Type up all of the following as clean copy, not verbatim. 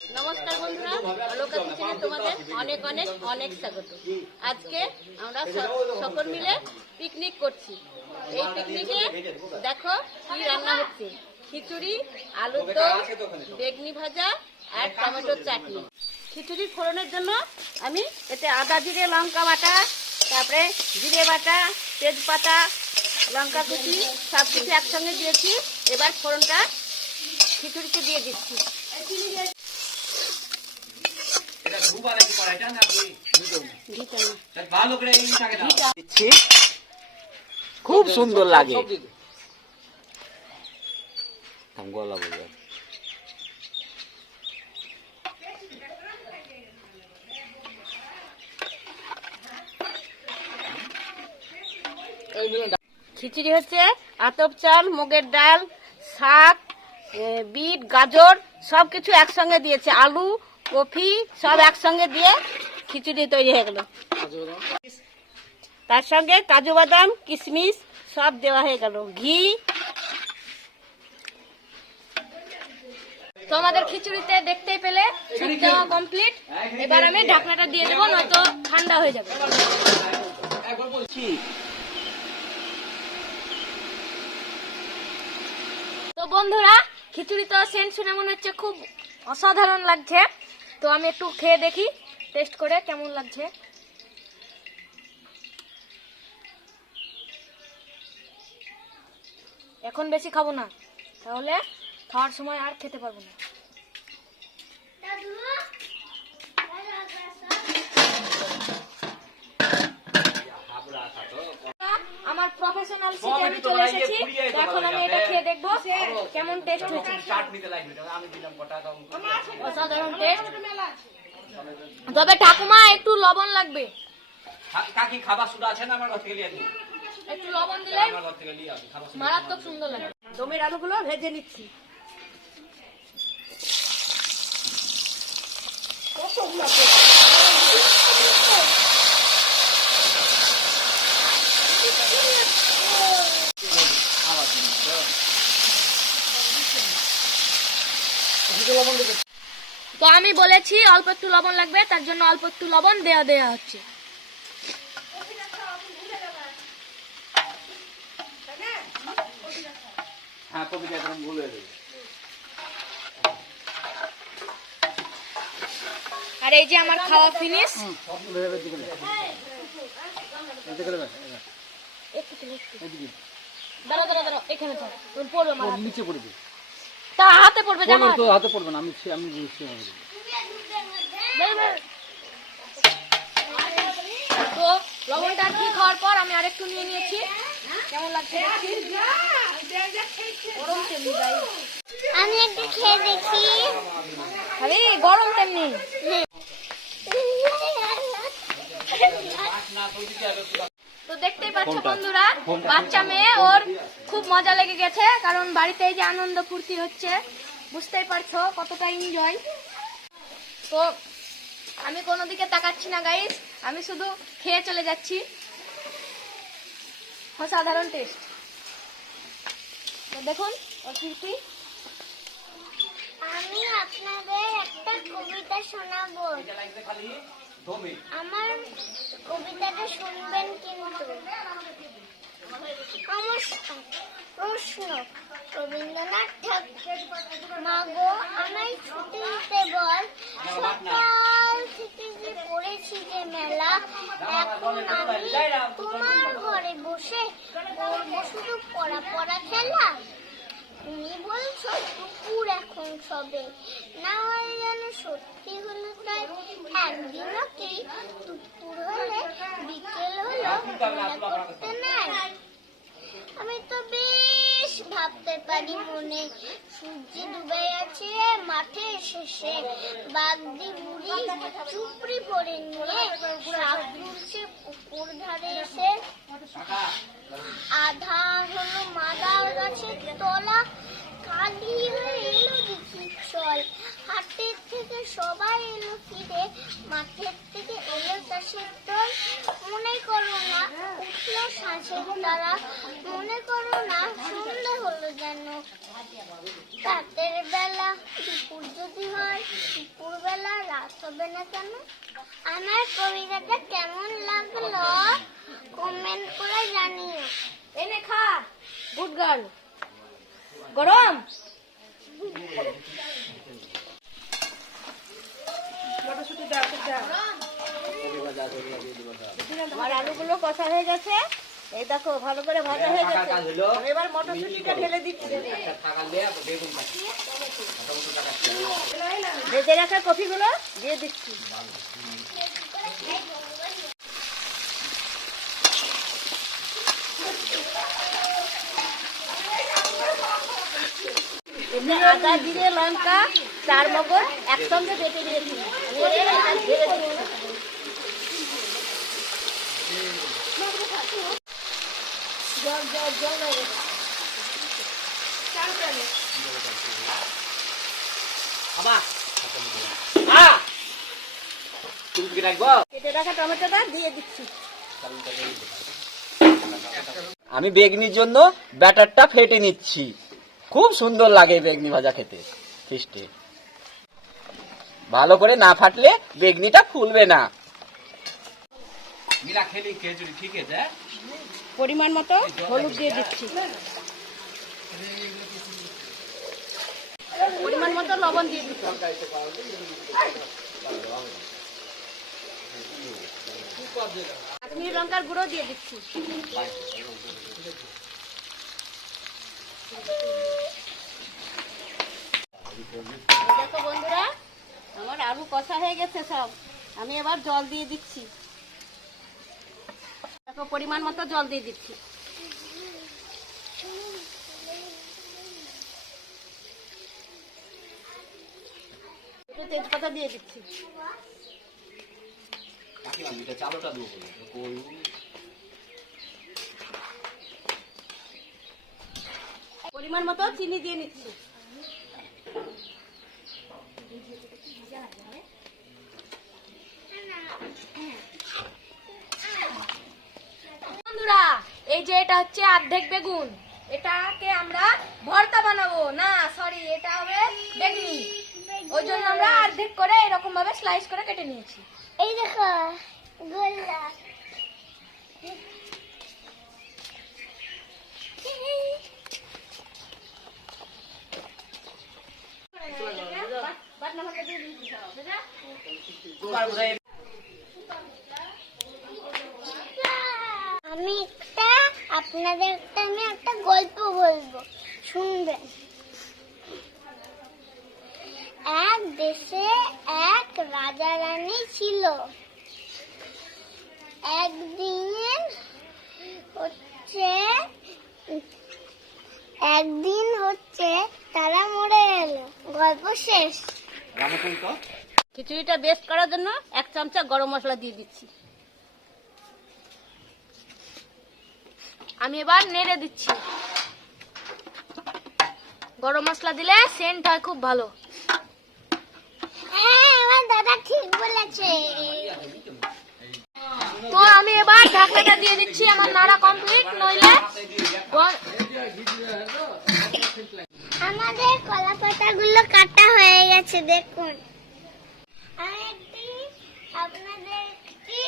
নমস্কার বন্ধুরা, আলোকা কিচেনে তোমাদের অনেক অনেক অনেক স্বাগত। আজকে আমরা সকল মিলে পিকনিক করছি। এই পিকনিকে দেখো কি রান্না হচ্ছে: খিচুড়ি, আলুর দম, বেগনি ভাজা আর টমেটোর চাটনি। খিচুড়ি ফোড়নের জন্য আমি এতে আদা জিরে লঙ্কা বাটা, তারপরে জিরে বাটা, তেজপাতা, লঙ্কা কুচি সব কিছু একসঙ্গে দিয়েছি। এবার ফোড়নটা খিচুড়িতে দিয়ে দিচ্ছি। খুব সুন্দর লাগে। খিচুড়ি হচ্ছে আতপ চাল, মুগের ডাল, শাক, বিট, গাজর সবকিছু একসঙ্গে দিয়েছে, আলু, কফি সব একসঙ্গে দিয়ে খিচুড়ি তৈরি হয়ে গেল। তার সঙ্গে কাজু বাদাম, কিশমিশ সব দেওয়া হয়ে গেল, ঘি। তো আমাদের খিচুড়িতে দেখতেই পেলে সব দেওয়া কমপ্লিট। এবার আমি ঢাকনাটা দিয়ে দেবো, নয়তো ঠান্ডা হয়ে যাবে। তো বন্ধুরা, খিচুড়ি তো সেন্ট শুনে মনে হচ্ছে খুব অসাধারণ লাগছে। তো আমি একটু খেয়ে দেখি, টেস্ট করে কেমন লাগছে। এখন বেশি খাবো না, তাহলে খাওয়ার সময় আর খেতে পারবো না। আমার প্রফেশনাল সিটে আমি চলে এসেছি। এখন আমি এটা খেয়ে দেখবো কেমন টেস্ট হয়েছে। অসাধারণ টেস্ট। তবে ঠাকুমা একটু লবণ লাগবে। কাকি খাবার সুদা আছে না? আমার ঘর থেকে নিয়ে আসি। একটু লবণ দিলে মারাত্মক সুন্দর লাগে। দমের আলুগুলো ভেজে নিচ্ছি। তো আমি বলেছি অল্প একটু লবণ লাগবে, তার জন্য অল্প একটু লবণ দেওয়া হচ্ছে। আর এই যে আমার খাওয়া ফিনিশ। দাঁড়াও, এখানে নিচে পড়বে, তা হাতে পড়বে, হাতে পড়বে না। তো লবণটা কি খাওয়ার পর আমি আরেকটু নিয়ে নিয়েছি। কেমন লাগছে? আমি একটু খেয়ে দেখি। আরে গরম তেমনি। তো দেখতেই পাচ্ছ বন্ধুরা, বাচ্চা মেয়ে ওর খুব মজা লেগে গেছে, কারণ বাড়িতে এই যে আনন্দ ফুর্তি হচ্ছে, বুঝতেই পারছো কতটা এনজয়। তো আমি কোনো দিকে তাকাচ্ছি না গাইস, আমি শুধু খেয়ে চলে যাচ্ছি। অসাধারণ টেস্ট। তো দেখুন ওর কীর্তি। আমি আপনাদের একটা কবিতা শোনাবো। আমার কবিতাটা শুনবেন কিন্তু। আমার প্রশ্ন, রবীন্দ্রনাথ ঠাকুর। মাগো আমায় ছুটি দিতে বল, সকাল থেকে যে পড়েছি যে মেলা, এখন আমি তোমার ঘরে বসে করবো শুধু পড়া খেলা। তুমি বলছো দুপুর এখন সবে, না হয় যেন সত্যি হলো তাই। একদিনকেই দুপুর হলে বিকেল হলো, মনে করতে নাই। আমি তো বেশ ভাবতে পারি মনে, সূর্য ডুবে আছে মাঠের শেষে, বাগদি বুড়ি চুপড়ি পরে নিয়ে শাক তুলছে পুকুর ধারে এসে। আধা হলো মাদার গাছের তলা, কালি হয়ে এলো দেখি চল, হাটের থেকে সবাই এলো ফিরে, মাঠের থেকে এলো চাষের দল। মনে করো না উঠলো শ্বাসের তারা, মনে করো না সন্ধে হলো যেন। রাতের বেলা দুপুর যদি হয়, দুপুর বেলা রাত হবে না কেন? আমার কবিতাটা কেমন লাগলো কমেন্ট করে জানিও। এনে খা, গুড গার্ল। গরম আমার আলুগুলো কষা হয়ে গেছে, এই দেখো ভালো করে ভাজা হয়ে গেছে। আমি এবার মটরশুঁটিটা ঢেলে দিচ্ছি। ভেজে রাখা কফিগুলো দিয়ে দিচ্ছি। এতে আদা জিরে লঙ্কা চার মগজ একসঙ্গে বেটে দিয়েছি। জল জল জল কেটে রাখা টমেটোটা দিয়ে দিচ্ছি। আমি বেগনির জন্য ব্যাটারটা ফেটে নিচ্ছি। খুব সুন্দর লাগে বেগনি ভাজা খেতে ফিস্টে। ভালো করে না ফাটলে বেগনিটা ফুলবে না। পরিমাণ মতো হলুদ দিয়ে দিচ্ছি, পরিমাণ মতো লবণ দিয়ে দিচ্ছি, কাশ্মীরি লঙ্কার গুঁড়ো দিয়ে দিচ্ছি। দেখো বন্ধুরা, আমার আলু কষা হয়ে গেছে সব। আমি এবার জল দিয়ে দিচ্ছি। দেখো পরিমাণ মতো জল দিয়ে দিচ্ছি। একটু তেজপাতা দিয়ে দিচ্ছি। পরিমাণ মতো চিনি দিয়ে নিচ্ছি। বন্ধুরা, এই যে এটা হচ্ছে অর্ধেক বেগুন, এটাকে আমরা ভর্তা বানাবো না, সরি এটা হবে বেগুনি। ওই জন্য আমরা অর্ধেক করে এরকম ভাবে স্লাইস করে কেটে নিয়েছি। এই দেখো গোল্লা, আপনাদেরকে আমি একটা গল্প বলবো, শুনবেন। এক দেশে এক রাজা রানী ছিল। একদিন হচ্ছে তারা মরে গেল। গল্প শেষ। খিচুড়িটা বেস্ট করার জন্য 1 চামচা গরম মশলা দিয়ে দিচ্ছি। আমি এবার নেড়ে দিচ্ছি। গরম মশলা দিলে সেন্ট হয় খুব ভালো। হ্যাঁ, আমার দাদা ঠিক বলেছে। তো আমি এবার ঢাকনাটা দিয়ে দিচ্ছি। আমার নাড়া কমপ্লিট, নইলে আমাদের কলা পাতাগুলো কাটা হয়ে গেছে, দেখুন। আমি আপনাদের একটি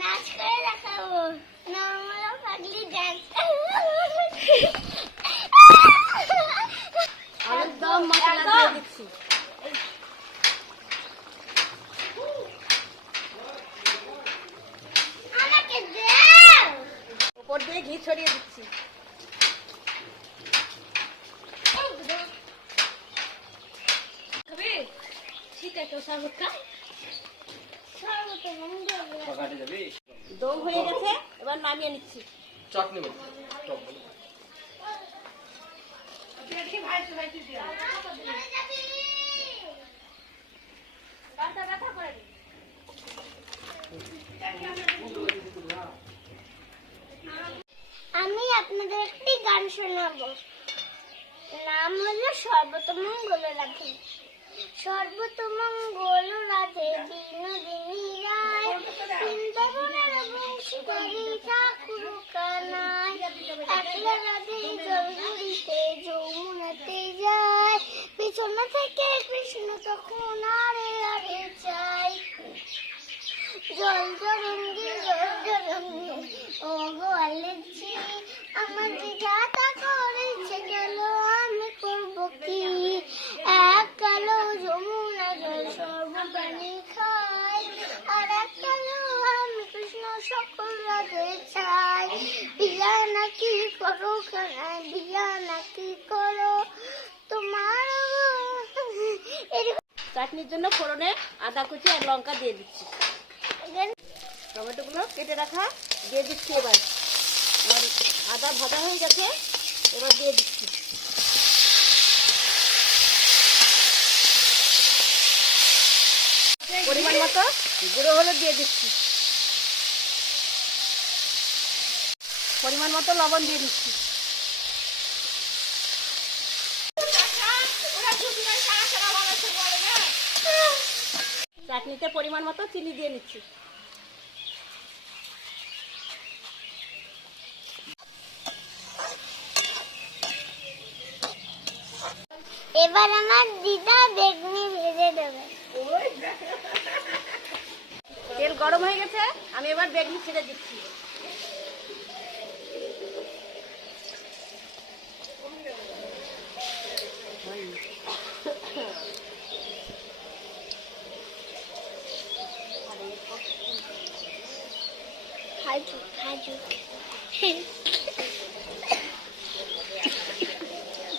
নাচ করে দেখাবো, নর্মাল পাগলি ডান্স। একদম মশলা দিয়ে দিচ্ছি। আমাকে দাও। উপর দিয়ে ঘি ছড়িয়ে দিচ্ছি। দৌ হয়ে গেছে, এবার নামিয়ে নিচ্ছি। চটনি আমি আপনাদের একটি গান শোনাবো, নাম হলো সর্বতমঙ্গল রাধে। সর্বতমঙ্গল কোমা থেকে কৃষ্ণ তখন আরে আরে চাই জল জরঙ্গি ও গো আলেছি আমার বিধাতা করেছে গেল আমি করব কি এক কালো যমুনা জল সর্বপ্রাণী খায় আর এক কালো আমি কৃষ্ণ সকল রাধে চাই বিয়া নাকি করো কানাই বিয়া নাকি করো তোমার চাটনির জন্য ফোড়নে আদা কুচি আর লঙ্কা দিয়ে দিচ্ছি। টমেটোগুলো কেটে রাখা দিয়ে দিচ্ছি। এবার আমার আদা ভাজা হয়ে গেছে, এবার দিয়ে দিচ্ছি। পরিমাণ মতো গুঁড়ো হলুদ দিয়ে দিচ্ছি, পরিমাণ মতো লবণ দিয়ে দিচ্ছি। চাটনিতে পরিমাণ মতো চিনি দিয়ে নিচ্ছি। এবার আমার দিদা বেগুনি ভেজে দেবে। তেল গরম হয়ে গেছে, আমি এবার বেগুনি ছেড়ে দিচ্ছি।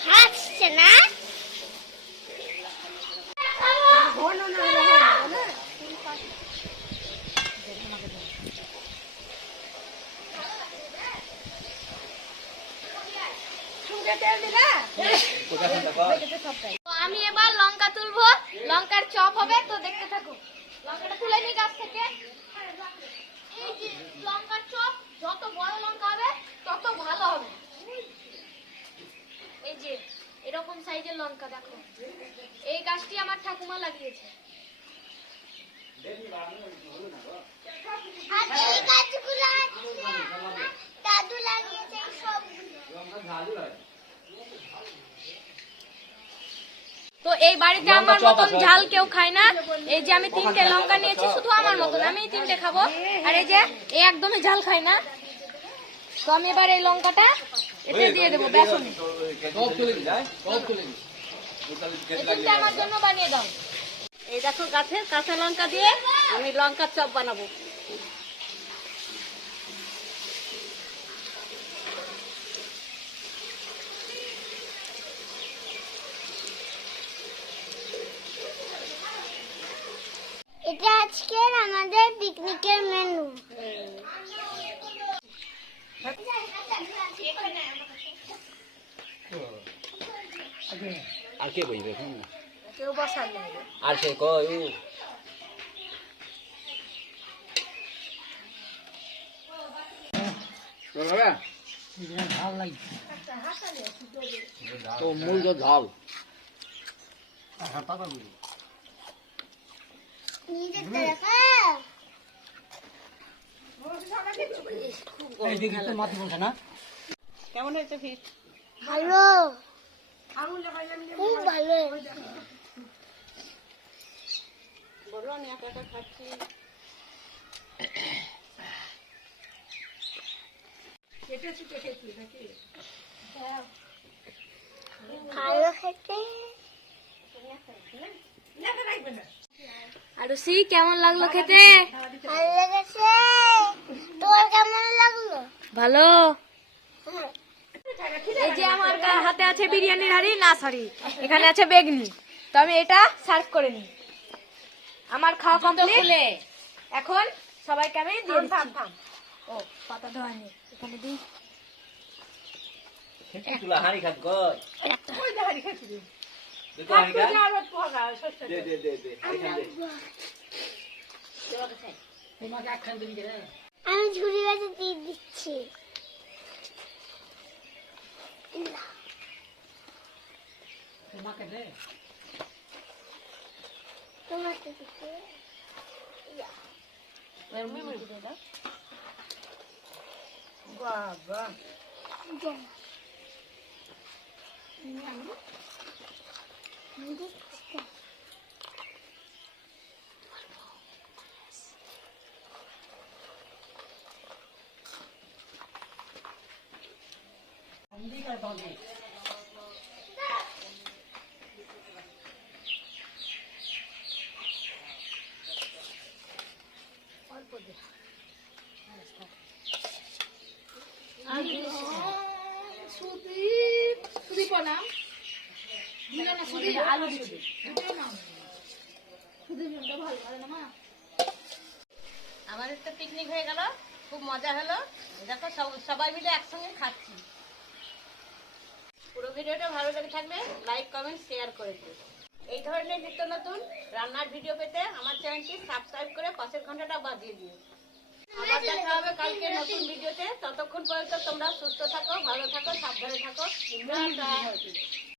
হাসছে না আমি এবার লঙ্কা তুলবো, লঙ্কার চপ হবে, তো দেখতে থাকো। লঙ্কাটা তুলে নি গাছ থেকে। এই যে লঙ্কার চপ, যত বড় লঙ্কা হবে তত ভালো হবে। এই যে এরকম সাইজের লঙ্কা দেখো, এই গাছটি আমার ঠাকুমা লাগিয়েছে। আর এই গাছগুলো দাদু লাগিয়েছে সব। তো এই বাড়িতে আমার মতন ঝাল কেউ খায় না। এই যে আমি 3টে লঙ্কা নিয়েছি, শুধু আমার মতন, আমি 3টে খাবো। আর এই যে এই একদমই ঝাল খায় না। তো আমি এবার এই লঙ্কাটা এতে দিয়ে দেবো বেসনে। এই 3টে আমার জন্য বানিয়ে দাও। এই দেখো গাছের কাঁচা লঙ্কা দিয়ে আমি লঙ্কার চপ বানাবো। এটা আজকের আমাদের পিকনিকের মেনু। আর কে বইবে এখন? কেউ বসার নেই। আর সে কই তো মূল তো ঝাল। কেমন হয়েছে ফিস? ভালো, খুব ভালো। বলো আমি একা একা খাচ্ছি। ভালো খেতে। আরুষি, কেমন লাগলো খেতে? ভালো লেগেছে। তোর কেমন লাগলো? ভালো। এই যে আমার হাতে আছে বিরিয়ানির হাঁড়ি, না সরি, এখানে আছে বেগনি। তো আমি এটা সার্ভ করে নিই। আমার খাওয়া কমপ্লিট। এখন সবাইকে আমি দিয়ে দিচ্ছি। ও পাতা ধোয়া নেই, এখানে দিই। তুলা হাড়ি খাত কই? ওই যে হাঁড়ি খাচ্ছি। দুটো হাড়ি খা। দে দে দে দে হাড়ি খান দে। আমি ঝুড়ি গাছে দিয়ে দিচ্ছি। তোমাকে দিচ্ছি। আমার একটা পিকনিক হয়ে গেল, খুব মজা হলো। দেখো সবাই মিলে একসঙ্গে খাচ্ছি। পুরো ভিডিওটা ভালো লেগে থাকলে লাইক কমেন্ট শেয়ার করে দিও। এই ধরনের নিত্য নতুন রান্নার ভিডিও পেতে আমার চ্যানেলটি সাবস্ক্রাইব করে পাশের ঘন্টাটা বাজিয়ে দিও। আবার দেখা হবে কালকে নতুন ভিডিওতে। ততক্ষণ পর্যন্ত তোমরা সুস্থ থাকো, ভালো থাকো, সাবধানে থাকো।